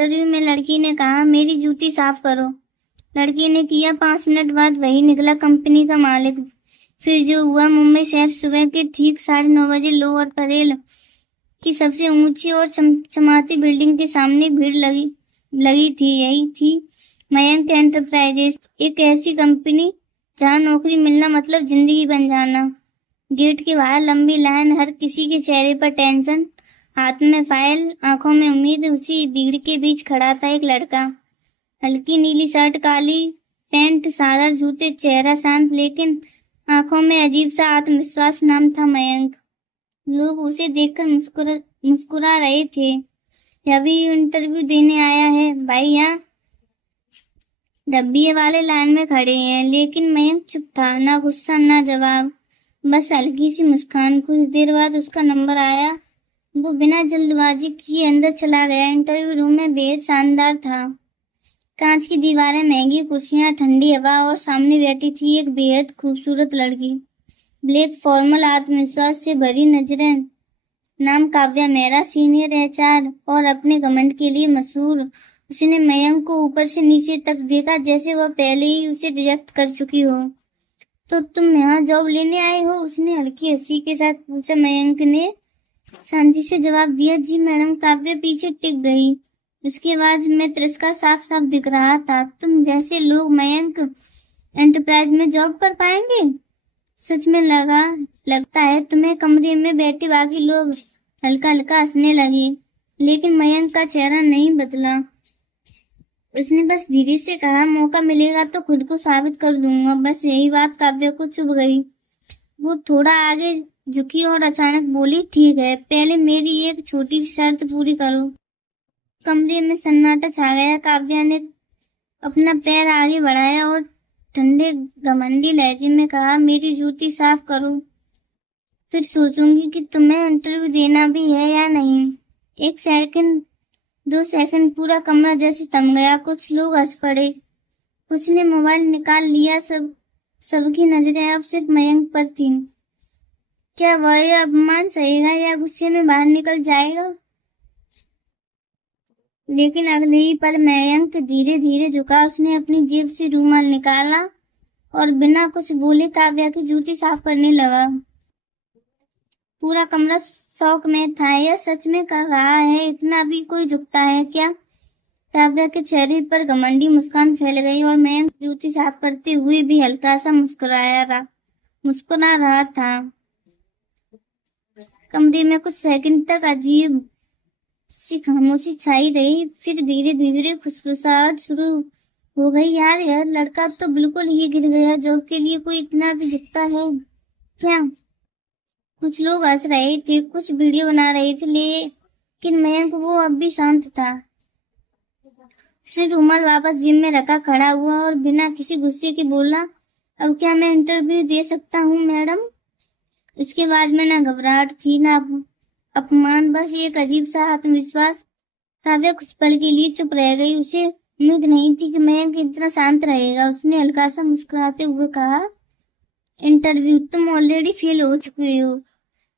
Interview में लड़की ने कहा, मेरी जूती साफ करो। लड़की ने किया। 5 मिनट बाद वही निकला कंपनी का मालिक। फिर जो हुआ, मुंबई शहर सुबह के ठीक 9:30 बजे लोअर परेल की सबसे ऊंची और चमचमाती बिल्डिंग के सामने भीड़ लगी थी। यही थी मयंक एंटरप्राइजेस, एक ऐसी कंपनी जहां नौकरी मिलना मतलब जिंदगी बन जाना। गेट के बाहर लंबी लाइन, हर किसी के चेहरे पर टेंशन, हाथ में फाइल, आंखों में उम्मीद। उसी भीड़ के बीच खड़ा था एक लड़का, हल्की नीली शर्ट, काली पैंट, सादा जूते, चेहरा शांत लेकिन आंखों में अजीब सा आत्मविश्वास। नाम था मयंक। लोग उसे देखकर मुस्कुरा रहे थे। यह भी इंटरव्यू देने आया है भाई, यहाँ डब्बे वाले लाइन में खड़े हैं। लेकिन मयंक चुप था, ना गुस्सा ना जवाब, बस हल्की सी मुस्कान। कुछ देर बाद उसका नंबर आया। वो बिना जल्दबाजी किए अंदर चला गया। इंटरव्यू रूम में बेहद शानदार था। कांच की दीवारें, महंगी कुर्सियां, ठंडी हवा और सामने बैठी थी एक बेहद खूबसूरत लड़की। ब्लैक फॉर्मल, आत्मविश्वास से भरी नजरें। नाम काव्या मेहरा, सीनियर एचआर और अपने घमंड के लिए मशहूर। उसने मयंक को ऊपर से नीचे तक देखा, जैसे वह पहले ही उसे रिजेक्ट कर चुकी हो। तो तुम यहाँ जॉब लेने आए हो? उसने हल्की हंसी के साथ पूछा। मयंक ने शांति से जवाब दिया, जी मैडम। काव्या पीछे टिक गई। उसकी आवाज में तिरस्कार साफ साफ दिख रहा था। तुम जैसे लोग मयंक एंटरप्राइज में जॉब कर पाएंगे? सच में लगता है तुम्हें? कमरे में बैठे बाकी लोग हल्का हल्का हंसने लगे, लेकिन मयंक का चेहरा नहीं बदला। उसने बस धीरे से कहा, मौका मिलेगा तो खुद को साबित कर दूंगा। बस यही बात काव्या को चुभ गई। वो थोड़ा आगे झुकी और अचानक बोली, ठीक है, पहले मेरी एक छोटी सी शर्त पूरी करो। कमरे में सन्नाटा छा गया। काव्या ने अपना पैर आगे बढ़ाया और ठंडे घमंडी लहजे में कहा, मेरी जूती साफ करो, फिर सोचूंगी कि तुम्हें इंटरव्यू देना भी है या नहीं। 1 सेकंड, 2 सेकंड, पूरा कमरा जैसे थम गया। कुछ लोग हंस पड़े, कुछ ने मोबाइल निकाल लिया। सबकी नजरें अब सिर्फ मयंक पर थी। क्या वह अपमान सहेगा या गुस्से में बाहर निकल जाएगा? लेकिन अगले ही पल मयंक धीरे धीरे झुका। उसने अपनी जेब से रूमाल निकाला और बिना कुछ बोले काव्या की जूती साफ करने लगा। पूरा कमरा शौक में था। यह सच में कर रहा है? इतना भी कोई झुकता है क्या? काव्या के चेहरे पर घमंडी मुस्कान फैल गई और मयंक जूती साफ करते हुए भी हल्का सा मुस्कुरा रहा था। कमरे में कुछ सेकंड तक अजीब सी खामोशी छाई रही। फिर धीरे धीरे फुसफुसाहट शुरू हो गई, यार यह लड़का तो बिल्कुल ही गिर गया। जॉब के लिए कोई इतना भी झुकता है क्या? कुछ लोग हंस रहे थे, कुछ वीडियो बना रहे थे, लेकिन मयंक वो अब भी शांत था। उसने रुमाल वापस जेब में रखा, खड़ा हुआ और बिना किसी गुस्से के बोला, अब क्या मैं इंटरव्यू दे सकता हूँ मैडम? उसके बाद में ना घबराहट थी ना अपमान, बस एक अजीब सा आत्मविश्वास। काव्या कुछ पल के लिए चुप रह गई। उसे उम्मीद नहीं थी कि मयंक इतना शांत रहेगा। उसने हल्का सा मुस्कुराते हुए कहा, इंटरव्यू तुम ऑलरेडी फेल हो चुके हो।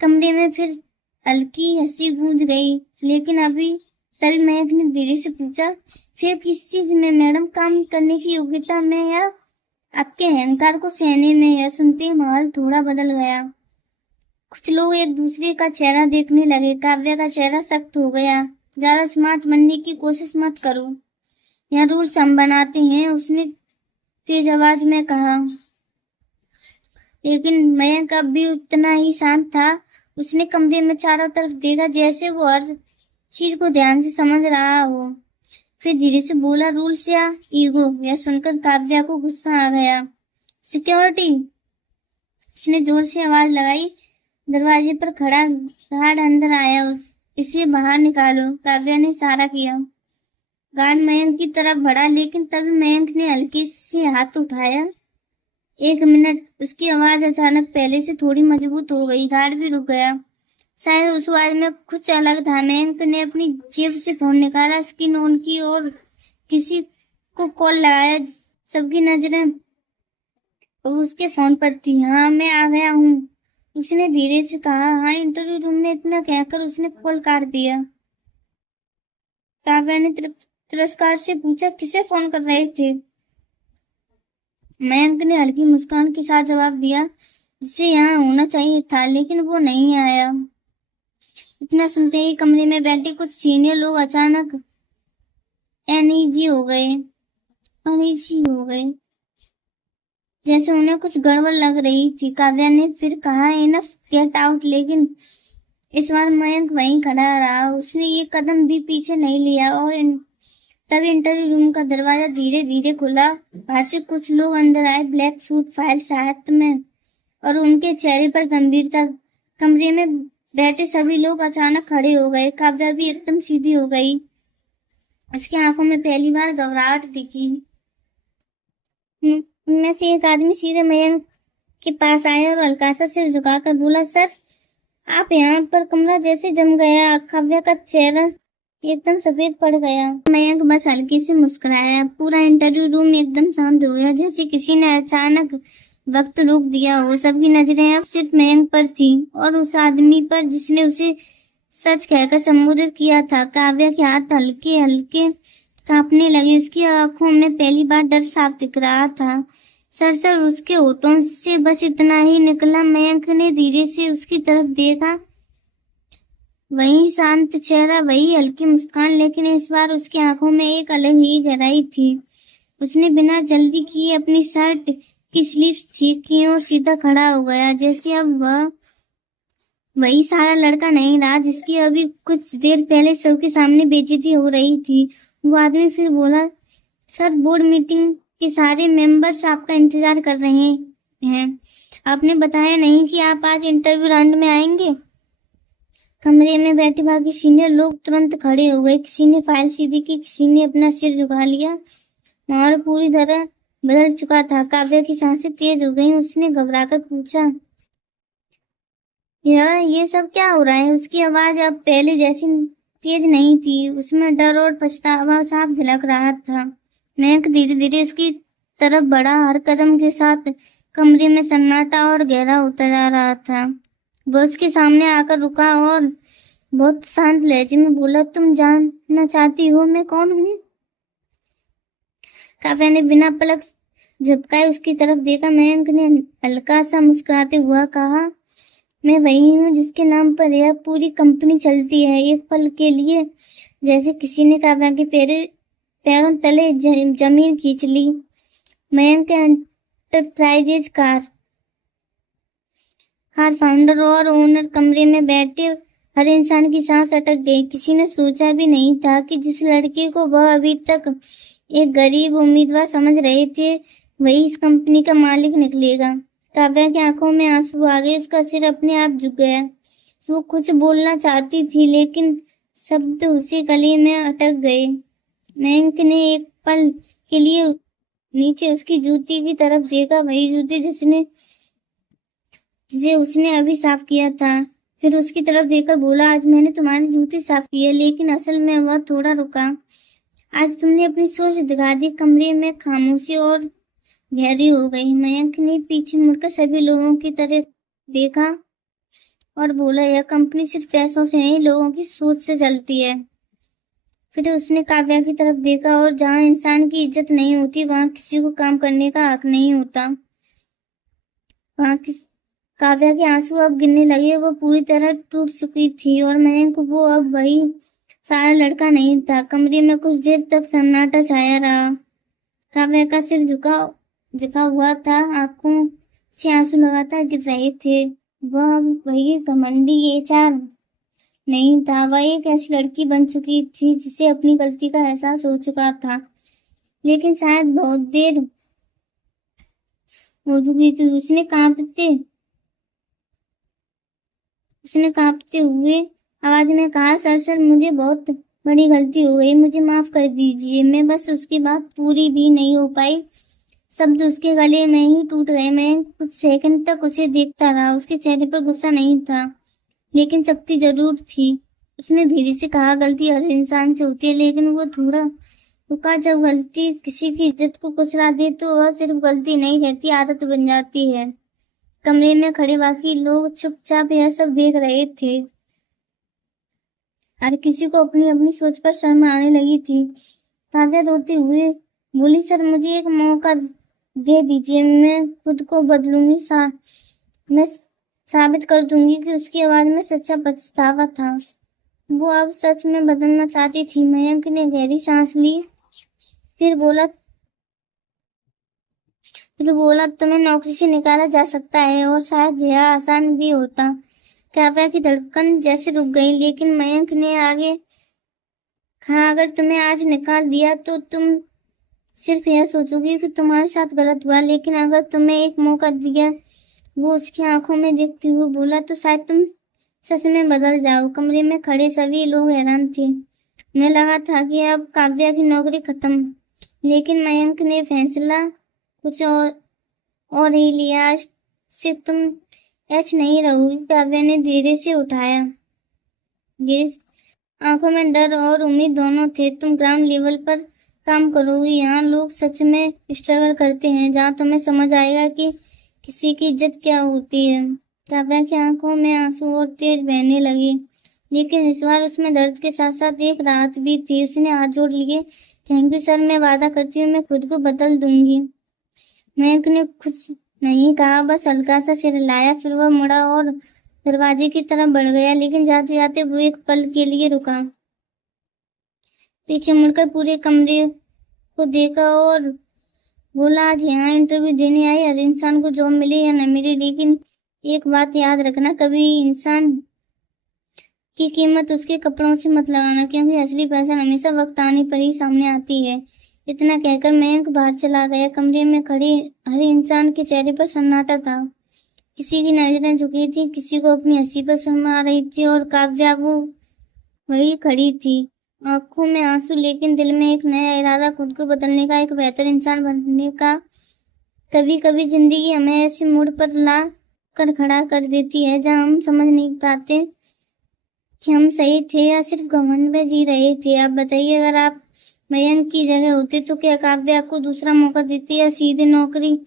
कमरे में फिर हल्की हंसी गूंज गई। लेकिन तभी मयंक ने धीरे से पूछा, फिर किस चीज में मैडम? काम करने की योग्यता में या आपके अहंकार को सहने में? यह सुनते ही माहौल थोड़ा बदल गया। कुछ लोग एक दूसरे का चेहरा देखने लगे। काव्या का चेहरा सख्त हो गया। ज्यादा स्मार्ट बनने की कोशिश मत करो, यहाँ रूल्स हम बनाते हैं, उसने तेज आवाज में कहा। लेकिन मयंक अब भी उतना ही शांत था। उसने कमरे में चारों तरफ देखा, जैसे वो हर चीज को ध्यान से समझ रहा हो। फिर धीरे से बोला, रूल्स या ईगो? यह सुनकर काव्या को गुस्सा आ गया। सिक्योरिटी, उसने जोर से आवाज लगाई। दरवाजे पर खड़ा गार्ड अंदर आया। इसे बाहर निकालो, काव्या ने इशारा किया। गार्ड मयंक की तरफ बढ़ा, लेकिन तभी मयंक ने हल्के से हाथ उठाया। 1 मिनट। उसकी आवाज अचानक पहले से थोड़ी मजबूत हो गई। गार्ड भी रुक गया। शायद उस आवाज में कुछ अलग था। मयंक ने अपनी जेब से फोन निकाला, स्क्रीन ऑन की और किसी को कॉल लगाया। सबकी नजरें उसके फोन पर थी। हाँ मैं आ गया हूँ, उसने धीरे से कहा। हाँ, इंटरव्यू रूम में इतना कहकर उसने कॉल काट दिया। काव्या ने तिरस्कार से पूछा, किसे फोन कर रहे थे? मयंक ने हल्की मुस्कान के साथ जवाब दिया, जिसे यहाँ होना चाहिए था, लेकिन वो नहीं आया। इतना सुनते ही कमरे में बैठे कुछ सीनियर लोग अचानक अनईजी हो गए, जैसे उन्हें कुछ गड़बड़ लग रही थी। काव्या ने फिर कहा, इनफ, गेट आउट, लेकिन इस बार मयंक वहीं खड़ा रहा। उसने ये कदम भी पीछे नहीं लिया और तभी इंटरव्यू रूम का दरवाजा धीरे धीरे खुला। बाहर से कुछ लोग अंदर आए, ब्लैक सूट, फाइल्स हाथ में, और उनके चेहरे पर गंभीरता। कमरे में बैठे सभी लोग अचानक खड़े हो गए। काव्या भी एकदम सीधी हो गई। उसकी आंखों में पहली बार घबराहट दिखी। उनमें से एक आदमी सीधे मयंक के पास आया और हल्का सा सिर झुकाकर बोला, सर, आप यहाँ पर कमरा जैसे जम गया। काव्या का चेहरा एकदम सफेद पड़ गया। मयंक बस हल्के से मुस्कुराया। पूरा इंटरव्यू रूम एकदम शांत हो गया, जैसे किसी ने अचानक वक्त रोक दिया हो। सबकी नजरें अब सिर्फ मयंक पर थी और उस आदमी पर जिसने उसे सच कहकर संबोधित किया था। काव्या के हाथ हल्के हल्के कांपने लगे। उसकी आंखों में पहली बार डर साफ दिख रहा था। सर उसके होठों से बस इतना ही निकला। मयंक ने धीरे से उसकी तरफ देखा। वही शांत चेहरा, वही हल्की मुस्कान, लेकिन इस बार उसकी आंखों में एक अलग ही गहराई थी। उसने बिना जल्दी किए अपनी शर्ट की स्लीव्स ठीक की और सीधा खड़ा हो गया, जैसे अब वह वही सारा लड़का नहीं रहा जिसकी अभी कुछ देर पहले सबके सामने बेइज्जती हो रही थी। वो आदमी फिर बोला, सर, बोर्ड मीटिंग के सारे मेंबर्स आपका इंतजार कर रहे हैं। आपने बताया नहीं कि आप आज इंटरव्यू राउंड में आएंगे। कमरे में बैठे बाकी सीनियर लोग तुरंत खड़े हो गए। किसी ने फाइल सीधी की, किसी ने अपना सिर झुका लिया। माहौल पूरी तरह बदल चुका था। काव्या की सांसें तेज हो गईं। उसने घबराकर पूछा, ये सब क्या हो रहा है? उसकी आवाज अब पहले जैसी तेज नहीं थी। उसमें डर और पछतावा साफ झलक रहा था। मयंक धीरे धीरे उसकी तरफ बढ़ा। हर कदम के साथ कमरे में सन्नाटा और गहरा होता जा रहा था। वो उसके सामने आकर रुका और बहुत शांत लहजे में बोला, तुम जानना चाहती हो मैं कौन हूँ? काव्या ने बिना पलक झपकाए उसकी तरफ देखा। मयंक ने हल्का सा मुस्कुराते हुआ कहा, मैं वही हूँ जिसके नाम पर यह पूरी कंपनी चलती है। एक पल के लिए जैसे किसी ने काव्या के पैरों तले जमीन खींच ली। मयंक एंटरप्राइजेज कार फाउंडर और ओनर कमरे में बैठे हर इंसान की सांस अटक गई। किसी ने सोचा भी नहीं था कि जिस लड़के को वह अभी तक एक गरीब उम्मीदवार समझ रहे थे, वही इस कंपनी का मालिक निकलेगा। काव्या की आंखों में आंसू आ गए। उसका सिर अपने आप झुक गया। वो कुछ बोलना चाहती थी, लेकिन शब्द उसी गले में अटक गए। मयंक ने एक पल के लिए नीचे उसकी जूती की तरफ देखा, वही जूती जिसे उसने अभी साफ किया था। फिर उसकी तरफ देखकर बोला, आज मैंने तुम्हारी जूती साफ की है, लेकिन असल में वह थोड़ा रुका। आज तुमने अपनी सोच दिखा दी। कमरे में खामोशी और गहरी हो गई। मयंक ने पीछे मुड़कर सभी लोगों की तरफ देखा और बोला, यह कंपनी सिर्फ पैसों से नहीं, लोगों की सोच से चलती है। फिर उसने काव्या की तरफ देखा, और जहाँ इंसान की इज्जत नहीं होती, वहाँ किसी को काम करने का हक नहीं होता। काव्या के आंसू अब गिरने लगे। वो पूरी तरह टूट चुकी थी और मयंक वो अब वही सारा लड़का नहीं था। कमरे में कुछ देर तक सन्नाटा छाया रहा। काव्या का सिर झुका हुआ था। आंखों से आंसू लगातार गिर रहे थे। वह वही घमंडी एचआर नहीं था। वह एक ऐसी लड़की बन चुकी थी जिसे अपनी गलती का एहसास हो चुका था, लेकिन शायद बहुत देर हो चुकी थी। उसने कांपते हुए आवाज में कहा, सर, मुझे बहुत बड़ी गलती हो गई, मुझे माफ कर दीजिए। मैं बस उसकी बात पूरी भी नहीं हो पाई। शब्द उसके गले में ही टूट गए। मैं कुछ सेकंड तक उसे देखता रहा। उसके चेहरे पर गुस्सा नहीं था, लेकिन शक्ति जरूर थी। उसने धीरे से कहा, गलती हर इंसान से होती है, लेकिन वो थोड़ा रुका। जब गलती किसी की इज्जत को कुचला दे तो वह सिर्फ गलती नहीं रहती, आदत बन जाती है। कमरे में खड़े बाकी लोग चुपचाप यह सब देख रहे थे। हर किसी को अपनी अपनी सोच पर शर्म आने लगी थी। काव्या रोते हुए बोली, सर मुझे एक मौका दे दीजिए, मैं खुद को बदलूंगी। मैं साबित कर दूंगी कि उसकी आवाज में सच्चा पछतावा था। वो अब सच में बदलना चाहती थी। मयंक ने गहरी सांस ली, फिर बोला, तुम्हें नौकरी से निकाला जा सकता है और शायद यह आसान भी होता। काव्या की धड़कन जैसे रुक गई, लेकिन मयंक ने आगे कहा, अगर तुम्हें आज निकाल दिया तो तुम सिर्फ यह सोचोगी कि तुम्हारे साथ गलत हुआ, लेकिन अगर तुम्हें एक मौका दिया, वो उसकी आंखों में देखते हुए बोला, तो शायद तुम सच में बदल जाओ। कमरे में खड़े सभी लोग हैरान थे। उन्हें लगा था कि अब काव्या की नौकरी खत्म, लेकिन मयंक ने फैसला कुछ और ही लिया। आज से तुम ऐच नहीं रहोगी। काव्या ने धीरे से उठाया। आंखों में डर और उम्मीद दोनों थे। तुम ग्राउंड लेवल पर काम करोगी, यहाँ लोग सच में स्ट्रगल करते हैं, जहाँ तुम्हें समझ आएगा कि किसी की इज्जत क्या होती है। काव्या की आंखों में आंसू और तेज बहने लगे, लेकिन इस बार उसमें दर्द के साथ साथ एक राहत भी थी। उसने हाथ जोड़ लिए, थैंक यू सर, मैं वादा करती हूँ मैं खुद को बदल दूंगी। मयंक ने कुछ नहीं कहा, बस हल्का सा सिर हिलाया। फिर वह मुड़ा और दरवाजे की तरफ बढ़ गया, लेकिन जाते जाते वो एक पल के लिए रुका। पीछे मुड़कर पूरे कमरे को देखा और बोला, आज यहाँ इंटरव्यू देने आई हर इंसान को जॉब मिले या न मिले, लेकिन एक बात याद रखना, कभी इंसान की कीमत उसके कपड़ों से मत लगाना, क्योंकि असली पहचान हमेशा वक्त आने पर ही सामने आती है। इतना कहकर मयंक बाहर चला गया। कमरे में खड़े हर इंसान के चेहरे पर सन्नाटा था। किसी की नजरें झुकी थी, किसी को अपनी हंसी पर शर्म आ रही थी, और काव्या वो वही खड़ी थी, आंखों में आंसू, लेकिन दिल में एक नया इरादा, खुद को बदलने का, एक बेहतर इंसान बनने का। कभी कभी जिंदगी हमें ऐसे मोड़ पर ला कर खड़ा कर देती है जहाँ हम समझ नहीं पाते कि हम सही थे या सिर्फ घमंड में जी रहे थे। आप बताइए, अगर आप मयंक की जगह होते तो क्या काव्या को दूसरा मौका देते या सीधे नौकरी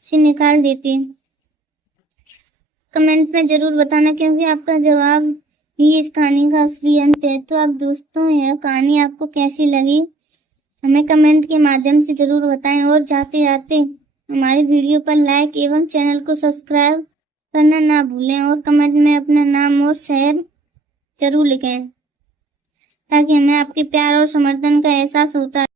से निकाल देते? कमेंट में जरूर बताना, क्योंकि आपका जवाब ही इस कहानी का असली अंत है। तो आप दोस्तों, यह कहानी आपको कैसी लगी हमें कमेंट के माध्यम से जरूर बताएं, और जाते जाते हमारी वीडियो पर लाइक एवं चैनल को सब्सक्राइब करना ना भूलें, और कमेंट में अपना नाम और शहर जरूर लिखें, ताकि हमें आपके प्यार और समर्थन का एहसास होता है।